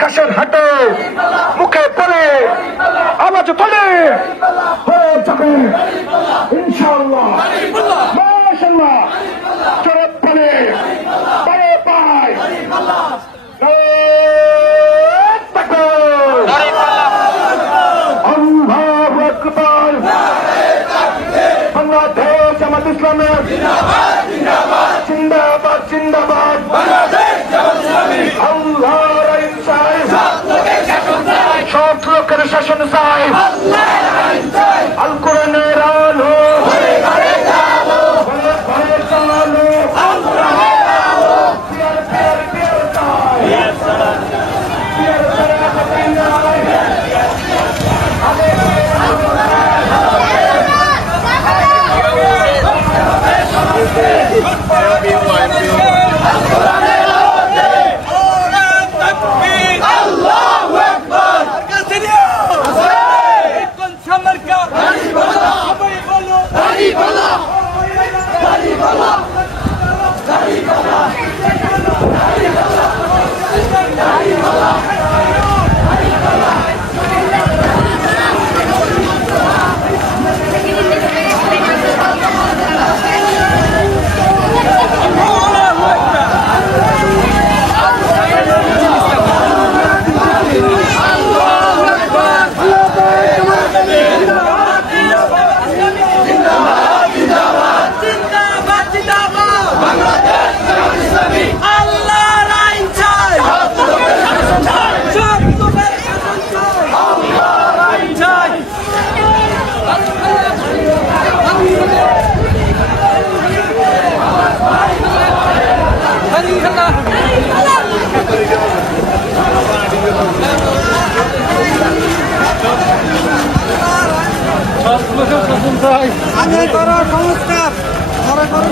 কাশের হাটে মুখে পড়ে আওয়াজ তোলে হয়ে যাবে ইনশাআল্লাহ মাশাআল্লাহ চরত পড়ে পায়ে পায় আল্লাহু আকবার বাংলাদেশ জামাত ইসলামের জিন্দাবাদ জিন্দাবাদ জিন্দাবাদ বাংলাদেশ জামাত ইসলামী আল্লাহর আইন চাই সব লোকের শাসন চাই আল কোরআনের আলো ঘরে ঘরে আলো ঘরে ঘরে আলো আল কোরআনের আলো পিয়ার পিয়ার পিয়ার চাই পিয়ার আগে করো সংস্কার পরে করো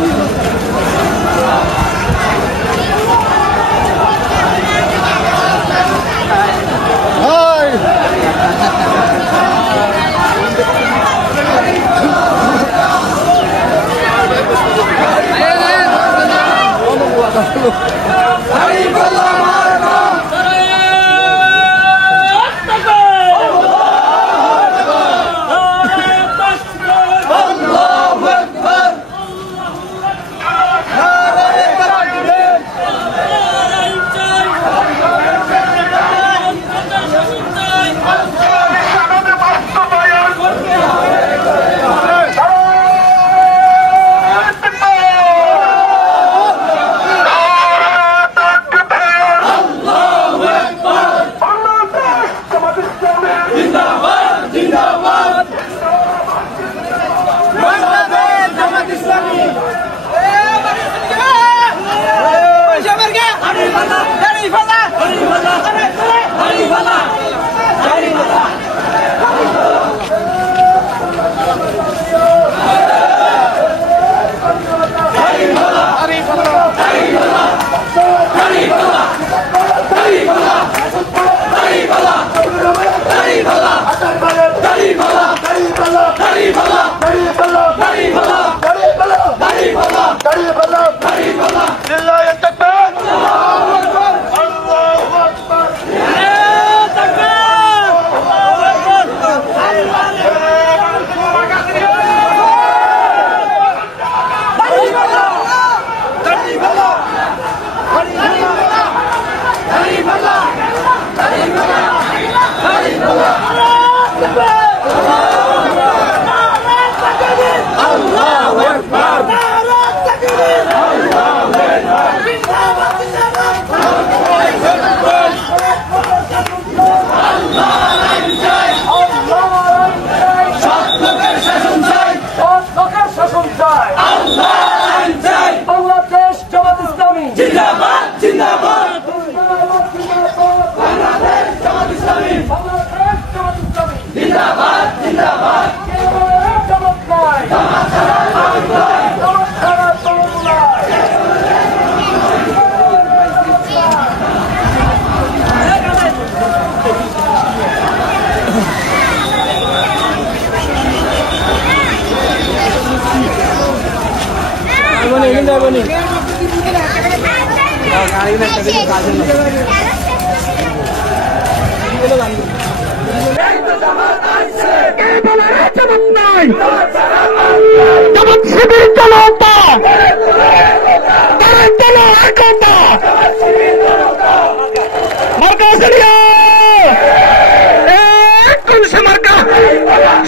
শিবির জনতা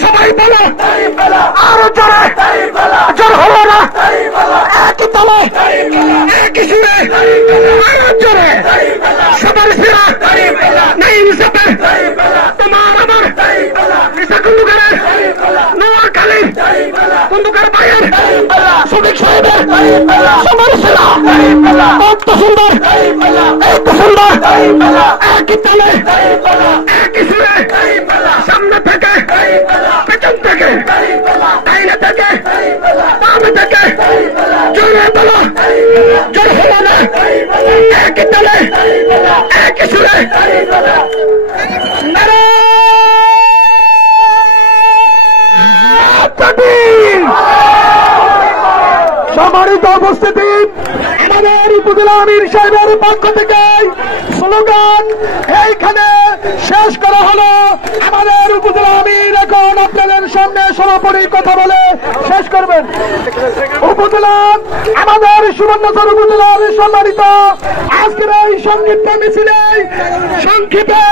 সবাই বলো আরো জোরে জোর হলো না একই তলে একই সুরে আরো জোরে সবার সেরা নাই হিসাবে তোমার আমার কুন্দুকারের নোয়াখালী কুন্দুকার ভাইয়ের সবিক সাহেবের সবার সেরা কত সুন্দর এত সুন্দর একই তলে একই সুরে সামনে থেকে পেছন থেকে ডাইনে থেকে বামে থেকে জোরে বলো জোর হলো না একই তলে একই সুরে সম্মানিত উপস্থিতি আমাদের উপজেলা আমির সাহেবের পক্ষ থেকে স্লোগান এইখানে শেষ করা হলো। আমাদের উপজেলা আমির এখন আপনাদের সামনে সরাসরি কথা বলে শেষ করবেন। উপজেলা আমাদের সুবর্ণচর উপজেলার সম্মানিত আজকের এই সংক্ষিপ্ত মিছিলে সংক্ষেপে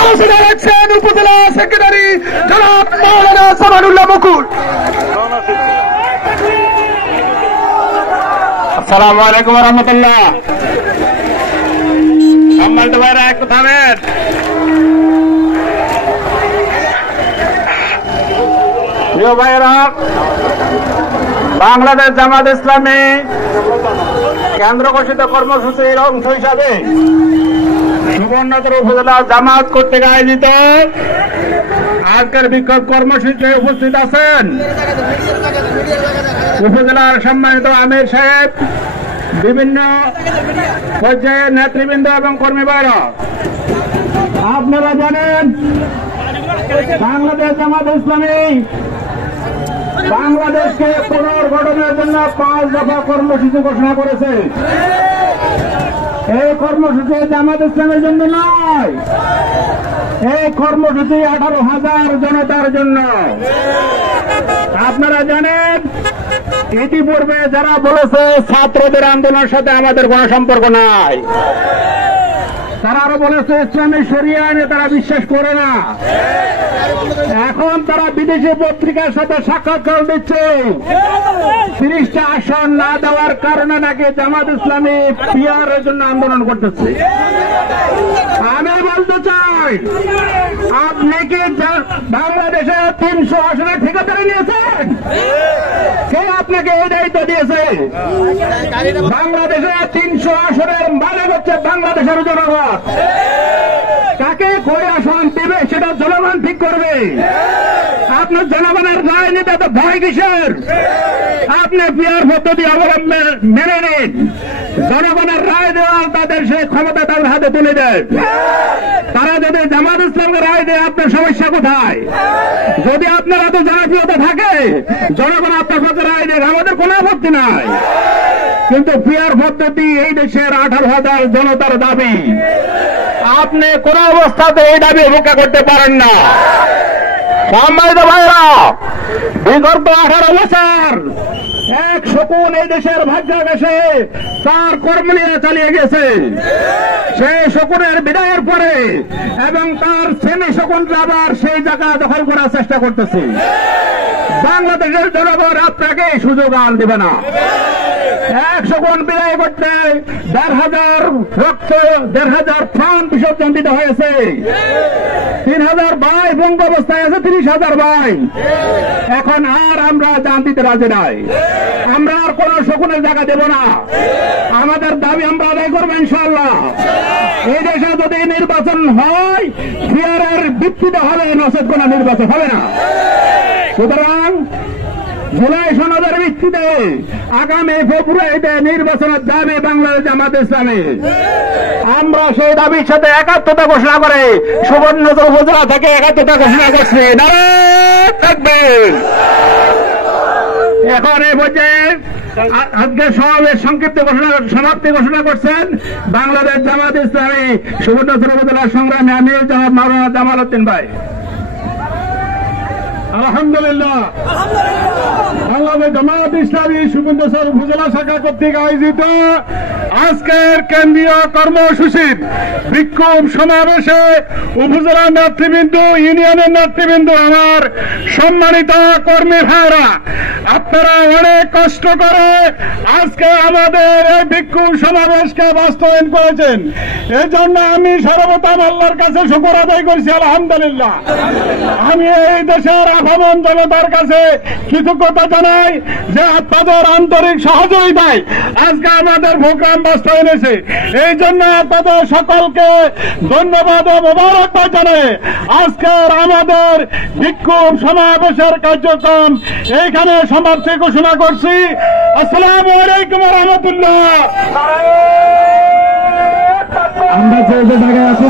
আলোচনা রাখছেন উপজেলা সেক্রেটারি জনাব মাওলানা সামানুল্লাহ মুকুল। আসসালামু আলাইকুম ওয়া রাহমাতুল্লাহ। সম্মানিত ভাইরা একটু থামেন। প্রিয় ভাইরা, বাংলাদেশ জামাত ইসলামী কেন্দ্র ঘোষিত কর্মসূচির অংশ হিসাবে সুবর্ণচর উপজেলা জামাত কর্তৃক আয়োজিত আজকের বিক্ষোভ কর্মসূচিতে উপস্থিত আছেন উপজেলার সম্মানিত আমির সাহেব, বিভিন্ন পর্যায়ের নেতৃবৃন্দ এবং কর্মী ভাইরা। আপনারা জানেন বাংলাদেশ জামাত ইসলামী বাংলাদেশকে পুনর্গঠনের জন্য 5 দফা কর্মসূচি ঘোষণা করেছে। এই কর্মসূচি জামাত ইসলামের জন্য নয়, এই কর্মসূচি 18,000 জনতার জন্য। আপনারা জানেন ইতিপূর্বে যারা বলেছে ছাত্রদের আন্দোলনের সাথে আমাদের কোনো সম্পর্ক নাই, তারা আরো বলেছে ইসলামী শরিয়া আইনে তারা বিশ্বাস করে না। এখন তারা বিদেশি পত্রিকার সাথে সাক্ষাৎকার দিচ্ছে 30টা আসন না দেওয়ার কারণে নাকি জামাত ইসলামী পিআরের জন্য আন্দোলন করতেছে। আমি বলতে চাই, আপনি কি বাংলাদেশে 300 আসনের ঠিকাদারি নিয়েছেন? কে আপনাকে এই দায়িত্ব দিয়েছে? বাংলাদেশে 300 আসনের মানে হচ্ছে বাংলাদেশের জনগণ। কাকে কয় আসন দিবে সেটা জনগণ ঠিক করবে। আপনার জনগণের রায় নিতে তো ভয় কিসের? আপনি পিআর পদ্ধতি অবলম্বন মেনে নিন। জনগণের রায় দেওয়া তাদের সেই ক্ষমতা তাদের হাতে তুলে দেন। তারা যদি জামাত ইসলামকে রায় দেয় আপনার সমস্যা কোথায়? যদি আপনার এত জনপ্রিয়তা থাকে জনগণ আপনার পক্ষে রায় দেয়, আমাদের কোনো আপত্তি নাই। কিন্তু পিআর পদ্ধতি এই দেশের 18,000 জনতার দাবি। আপনি কোন অবস্থাতে এই দাবি উপেক্ষা করতে পারেন না। সম্মানিত ভাইরা, বিগত 18 বছর এক শকুন এই দেশের ভাগ্যাকাশে তার কর্ম নিয়ে চালিয়ে গেছে। সেই শকুনের বিদায়ের পরে এবং তার সেমি শকুনরা আবার সেই জায়গা দখল করার চেষ্টা করতেছে। বাংলাদেশের জনগণ আপনাকে সুযোগ আর দেবে না। 1 শকুন বিদায় করতে 1,500 রক্ত 1,500 প্রাণ বিসর্জন দিতে হয়েছে। 3,000 ভাই বঙ্গ অবস্থায় আছে, 30,000 ভাই। এখন আর আমরা জান দিতে রাজি নাই। আমরা আর কোন শকুনের জায়গা দেব না। আমাদের দাবি আমরা আদায় করবো ইনশাআল্লাহ। এই দেশে যদি নির্বাচন হয় পিআরের ভিত্তিতে হবে, নচেত কোন নির্বাচন হবে না। সুতরাং জুলাই সনদের ভিত্তিতে আগামী ফেব্রুয়ারিতে নির্বাচনের দাবি বাংলাদেশ জামাত ইসলামী। আমরা সেই দাবির সাথে একাত্মতা ঘোষণা করে সুবর্ণচর উপজেলা থেকে একাত্মতা ঘোষণা করছি। নারায়ণ থাকবেন। এখন এই পর্যায়ে আজকে সমাবেশ সংক্ষিপ্ত সমাপ্তি ঘোষণা করছেন বাংলাদেশ জামাত ইসলামী সুবর্ণচর উপজেলার সংগ্রামী আমির জনাব মাওলানা জামাল উদ্দিন ভাই। আলহামদুলিল্লাহ, বাংলাদেশ জামাত ইসলামী সুবর্ণচর উপজেলা শাখা কর্তৃক আয়োজিত আজকের কেন্দ্রীয় কর্মসূচির বিক্ষোভ সমাবেশে উপজেলার নেতৃবৃন্দ, ইউনিয়নের নেতৃবৃন্দ, আমার সম্মানিত কর্মী ভাইরা, আপনারা অনেক কষ্ট করে আজকে আমাদের এই বিক্ষোভ সমাবেশকে বাস্তবায়ন করেছেন। এজন্য আমি সর্বপ্রথম আল্লাহর কাছে শুকর আদায় করছি, আলহামদুলিল্লাহ। আমি এই দেশের আপামর জনতার কাছে কৃতজ্ঞতা জানাই যে আপনাদের আন্তরিক সহযোগিতায় আজকে আমাদের প্রোগ্রাম বাস্তবায়ন হয়েছে। এই জন্য আপনাদের সকলকে ধন্যবাদ ও মোবারকবাদ জানাই আজকের আমাদের বিক্ষোভ সমাবেশের কার্যক্রম এইখানে সমাপ্তি ঘোষণা করছি। আসসালামু আলাইকুম ওয়া রাহমাতুল্লাহ। আমরা যে জায়গায় আছি